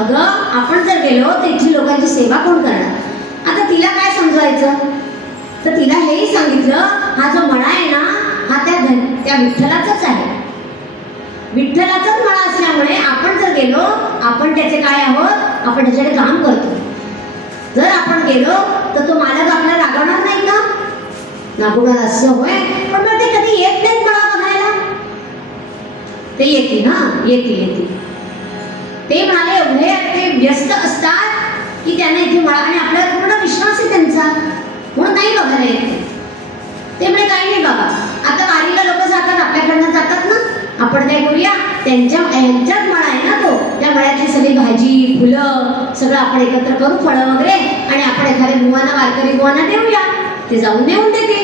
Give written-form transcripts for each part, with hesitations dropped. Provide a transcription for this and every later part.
अगं आपण जर गेलो तर इथली लोकांची सेवा कोण करणार? आता तिला काय समजवायचं? तर तिला हेही सांगितलं, हा जो मळा आहे ना हा त्या विठ्ठलाचाच आहे. विठ्ठलाचाच मळा असल्यामुळे आपण जर गेलो, आपण त्याचे काय आहोत, आपण त्याच्याकडे काम करतो. जर आपण गेलो तर तो मालक आपल्याला रागवणार नाही का? नागुणार असं होय, पण मग ते कधी येत नाहीत मळा बघायला. ते येते ना, येते. ते म्हणाले एवढे ते व्यस्त असतात की त्यांना इथे मळा आणि आपल्याला पूर्ण विश्वास आहे त्यांचा, म्हणून नाही बघायला येते. ते म्हणजे काही नाही बाबा, आता वारीला लोक जातात, आपल्याकडनं जातात ना, आपण काय करूया, यांच्याच मळा आहे ना तो, त्या मळ्यातली सगळी भाजी फुलं सगळं आपण एकत्र करू, फळं वगैरे, आणि आपण एखाद्या बुवांना, वारकरी बुवांना देऊया. ते जाऊन नेऊन देते.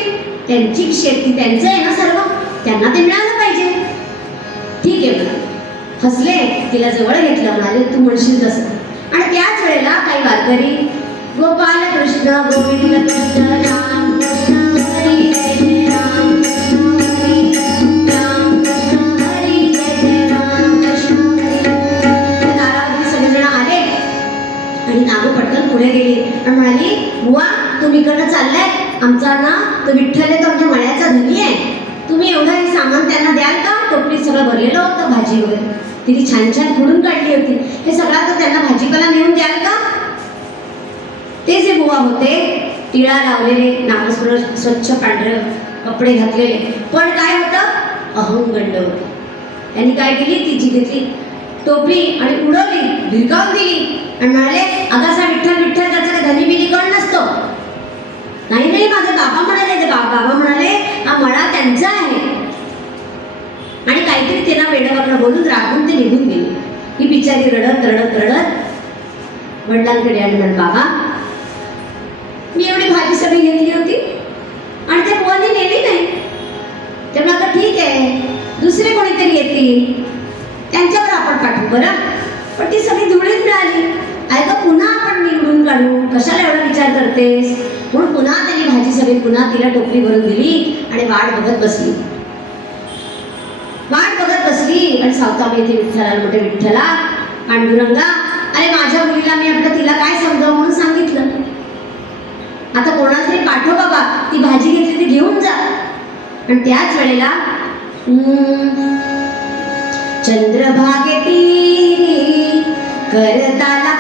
त्यांची शेती, त्यांचं आहे ना सर्व, त्यांना ते मिळालं पाहिजे. ठीक आहे म्हणा, हसले, तिला जवळ घेतलं, म्हणाले तू म्हणशील तसं. आणि त्याच वेळेला काही वारकरी गोपाल कृष्ण गोविंद कृष्ण राम कृष्ण हरी जय जय राम कृष्ण हरी राम कृष्ण हरी जय जय राम कृष्ण हरी. दारावरती सगळेजण आले आणि नागू पटकन पुढे गेली आणि म्हणाली, बुवा तुम्ही इकडनं चाललाय, आमचा ना तो विठ्ठल आहे, तो आमच्या मळ्याचा धनी आहे, तुम्ही एवढं हे सामान त्यांना द्याल का? टोपलीत सगळं भरलेलं होतं, भाजी वगैरे तिने छान छान खुडून काढली होती, हे सगळं तर त्यांना भाजीपाला नेऊन द्याल का? ते जे बुवा होते, टिळा लावलेले, नामस्मरण, स्वच्छ पांढरे कपडे घातलेले, पण काय होतं, अहंगंड होतं. त्यांनी काय केली, तिची घेतली टोपली आणि उडवली, भिरकावून दिली आणि म्हणाले, अगासा विठ्ठल विठ्ठल, त्याचा काही धनी बिनी कळ नसतो. नाही माझे बाबा म्हणाले, ते बाबा म्हणाले हा मळा त्यांचा आहे. आणि काहीतरी त्यांना वेडवाकडं बोलून रागून ते निघून गेले. ही बिचारी रडत रडत रडत वडिलांकडे आली, म्हण बाबा मी एवढी भाजी सगळी घेतली होती आणि त्या बुवांनी नेली नाही. ते म्हणाला ठीक आहे, दुसरे कोणीतरी येतील, त्यांच्यावर आपण पाठवू बरं, पण ती सगळी धुळीत मिळाली. ऐका पुन्हा आपण निवडून काढू, कशाला एवढा विचार करतेस? म्हणून पुन्हा त्यांनी भाजी सगळी पुन्हा तिला टोपली भरून दिली आणि वाट बघत बसली. आणि सावताबाई येथे विठ्ठलाला, मोठे विठ्ठला पांडुरंगा, अरे माझ्या मुलीला मी आपलं तिला काय समजावं म्हणून सांगितलं, आता कोणाला तरी पाठव बाबा, ती भाजी घेतली ती घेऊन जा. आणि त्याच वेळेला चंद्रभागे तीरी करताला